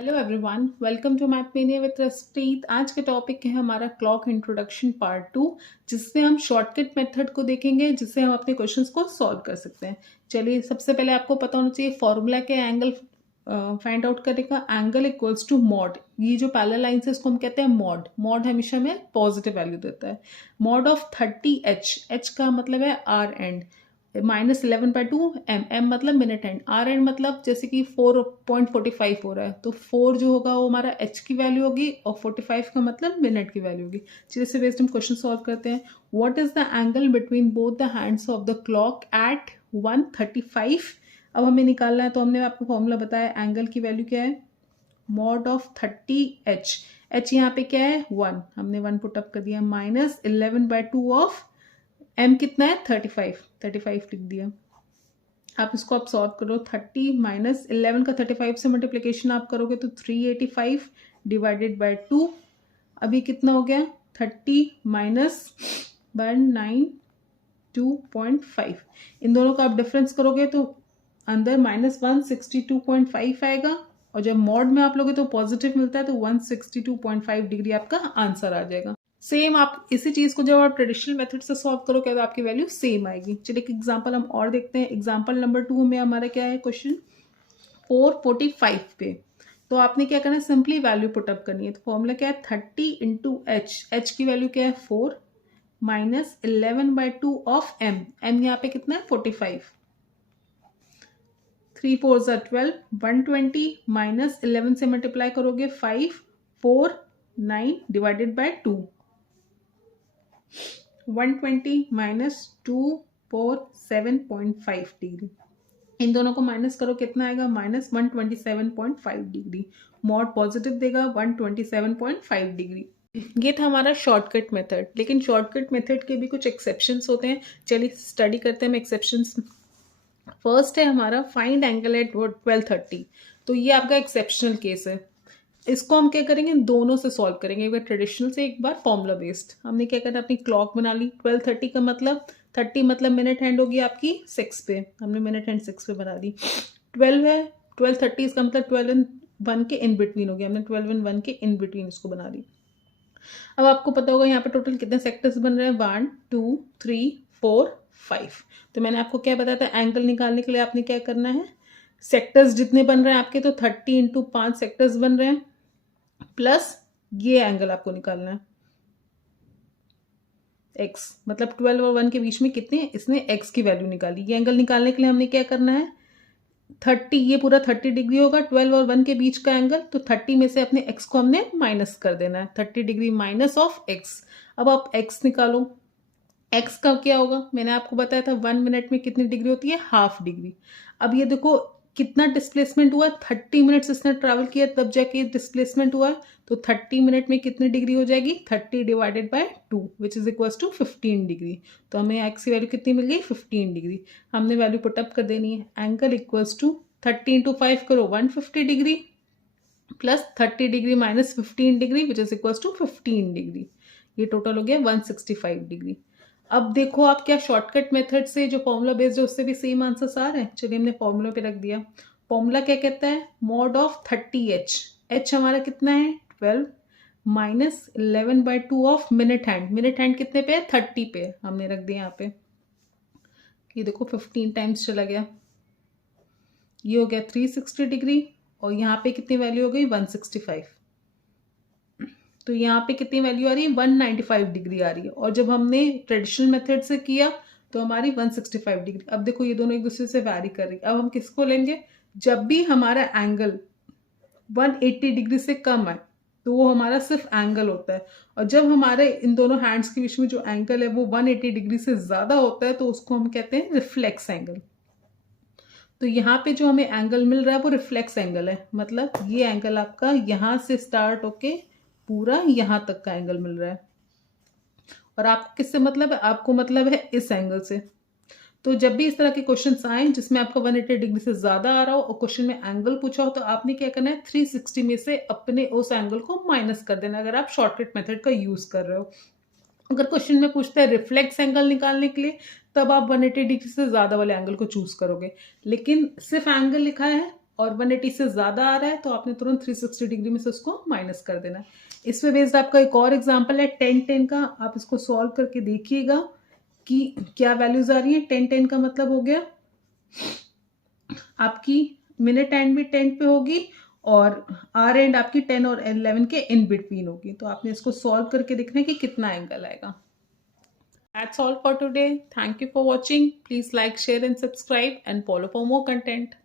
Hello everyone, welcome to Math Mania with Raspreet. आज के topic है हमारा क्लॉक इंट्रोडक्शन पार्ट 2, जिसमें हम शॉर्टकट मेथड को देखेंगे, जिससे हम अपने क्वेश्चंस को सॉल्व कर सकते हैं। चलिए, सबसे पहले आपको पता होना चाहिए फॉर्मूला के एंगल फाइंड आउट करेगा। एंगल इक्वल्स टू मॉड, ये जो पैरेलल लाइन है इसको हम कहते हैं मॉड। मॉड हमेशा में पॉजिटिव वैल्यू देता है। मॉड ऑफ 30h, एच का मतलब है आर एंड, -11/2 एम, एम मतलब मिनट एंड, आर एंड मतलब जैसे कि 4.45 हो रहा है, तो 4 जो होगा वो हमारा एच की वैल्यू होगी और 45 का मतलब मिनट की वैल्यू होगी। चलिए इससे बेस्ड हम क्वेश्चन सॉल्व करते हैं। What is the angle between both the hands of the clock at 135? अब हमें निकालना है, तो हमने आपको फॉर्मूला बताया, एंगल की वैल्यू क्या है, मॉड ऑफ 30h। एच यहाँ पे क्या है 1, हमने 1 पुट अप कर दिया, -11/2 ऑफ एम कितना है 35 लिख दिया। आप इसको आप सॉल्व करो, 30 माइनस 11 का 35 से मल्टीप्लिकेशन आप करोगे तो 385 डिवाइडेड बाय 2। अभी कितना हो गया 30 माइनस 192.5। इन दोनों का आप डिफरेंस करोगे तो अंदर -162.5 आएगा, और जब मॉड में आप लोगे तो पॉजिटिव मिलता है, तो 162.5 डिग्री आपका आंसर आ जाएगा। सेम आप इसी चीज को जब आप ट्रेडिशनल मेथड से सॉल्व करोगे तो आपकी वैल्यू सेम आएगी। चलिए एक एग्जांपल हम और देखते हैं। एग्जांपल नंबर 2 में हमारा क्या है क्वेश्चन 445 पे। तो आपने क्या करना है, सिंपली वैल्यू पुटअप करनी है। तो फॉर्मूला क्या है 30 इंटू एच, एच की वैल्यू क्या है 4 माइनस 11/2 ऑफ एम, एम यहाँ पे कितना है 45, 3 4 12, 120 माइनस 11 से मल्टीप्लाई करोगे 5 4 9 डिवाइडेड बाय 2, 120 माइनस 247.5 डिग्री। इन दोनों को माइनस करो, कितना आएगा -127.5 डिग्री। मॉड पॉजिटिव देगा 127.5 डिग्री। ये था हमारा शॉर्टकट मेथड, लेकिन शॉर्टकट मेथड के भी कुछ एक्सेप्शंस होते हैं। चलिए स्टडी करते हैं हम एक्सेप्शंस। फर्स्ट है हमारा फाइंड एंगल एट 1230। तो ये आपका एक्सेप्शनल केस है। इसको हम क्या करेंगे, दोनों से सॉल्व करेंगे, एक बार ट्रेडिशनल से, एक बार फॉर्मूला बेस्ड। हमने क्या करना, अपनी क्लॉक बना ली। 1230 का मतलब 30 मतलब मिनट हैंड होगी आपकी 6 पे, हमने मिनट हैंड 6 पे बना दी। 12 है, 1230 इसका मतलब 12 एंड 1 के इन बिटवीन हो गया, हमने 12 एंड 1 के इन बिटवीन इसको बना दी। अब आपको पता होगा यहाँ पे टोटल कितने सेक्टर्स बन रहे हैं, 1 2 3 4 5। तो मैंने आपको क्या बताया था, एंगल निकालने के लिए आपने क्या करना है, सेक्टर्स जितने बन रहे हैं आपके, तो 30 इंटू 5 सेक्टर्स बन रहे हैं, प्लस ये एंगल आपको निकालना है x, मतलब 12 और 1 के बीच में कितने, इसने x की वैल्यू निकाली। ये एंगल निकालने के लिए हमने क्या करना है, 30, ये पूरा 30 डिग्री होगा 12 और 1 के बीच का एंगल, तो 30 में से अपने x को हमने माइनस कर देना है, 30 डिग्री माइनस ऑफ x। अब आप x निकालो, x का क्या होगा, मैंने आपको बताया था 1 मिनट में कितनी डिग्री होती है, हाफ डिग्री। अब ये देखो कितना डिस्प्लेसमेंट हुआ, 30 मिनट्स इसने ट्रैवल किया तब जाके डिस्प्लेसमेंट हुआ, तो 30 मिनट में कितनी डिग्री हो जाएगी, 30 divided by 2 which is equal to 15 degree. तो हमें एक्स की वैल्यू कितनी मिल गई, 15 डिग्री। हमने वैल्यू पुटअप कर देनी है, एंगल इक्वल्स टू 30 इंटू 5 करो 150 degree, plus 30 degree minus 15 degree which is equal to 15 degree. ये टोटल हो गया 165 डिग्री। अब देखो आप क्या शॉर्टकट मेथड से जो फॉर्मूला बेस्ड है उससे भी सेम आंसर्स आ रहे हैं। चलिए हमने फॉर्मूला पे रख दिया। फॉर्मूला क्या कहता है, मॉड ऑफ 30h, h हमारा कितना है 12 minus 11/2 of minute hand, minute hand कितने पे है 30 पे, हमने रख दिया यहाँ पे। ये देखो 15 टाइम्स चला गया, ये हो गया 360 डिग्री, और यहाँ पे कितनी वैल्यू हो गई 165, तो यहाँ पे कितनी वैल्यू आ रही है 195 डिग्री आ रही है। और जब हमने ट्रेडिशनल मेथड से किया तो हमारी 165 डिग्री। अब देखो ये दोनों एक दूसरे से वैरी कर रही है। अब हम किसको लेंगे, जब भी हमारा एंगल 180 डिग्री से कम है तो वो हमारा सिर्फ एंगल होता है, और जब हमारे इन दोनों हैंड्स के बीच में जो एंगल है वो 180 डिग्री से ज्यादा होता है तो उसको हम कहते हैं रिफ्लेक्स एंगल। तो यहाँ पे जो हमें एंगल मिल रहा है वो रिफ्लेक्स एंगल है, मतलब ये एंगल आपका यहाँ से स्टार्ट होके पूरा यहाँ तक का एंगल मिल रहा है। और आपको किससे मतलब है, आपको मतलब है इस एंगल से। तो जब भी इस तरह के क्वेश्चन आए जिसमें आपका 180 डिग्री से ज्यादा आ रहा हो और क्वेश्चन में एंगल पूछा हो, तो आपने क्या करना है 360 में से अपने उस एंगल को माइनस कर देना, अगर आप शॉर्टकट मेथड का यूज कर रहे हो। अगर क्वेश्चन में पूछता है रिफ्लेक्स एंगल निकालने के लिए, तब आप 180 डिग्री से ज्यादा वाले एंगल को चूज करोगे। लेकिन सिर्फ एंगल लिखा है और 180 से ज़्यादा आ रहा है तो आपने तुरंत 360 डिग्री में से उसको माइनस कर देना है। इस पे बेस्ड आपका एक और एग्जांपल है 10-10 का, आप इसको सॉल्व करके देखिएगा कि क्या वैल्यूज आ रही है। 10-10 का मतलब हो गया आपकी मिनट एंड भी 10 पे होगी और आर एंड आपकी 10 और 11 के इन बिटवीन होगी। तो आपने इसको सॉल्व करके देखना है कि कितना एंगल आएगा। That's all for today. Thank you for watching. Please like, share and subscribe and follow for more content.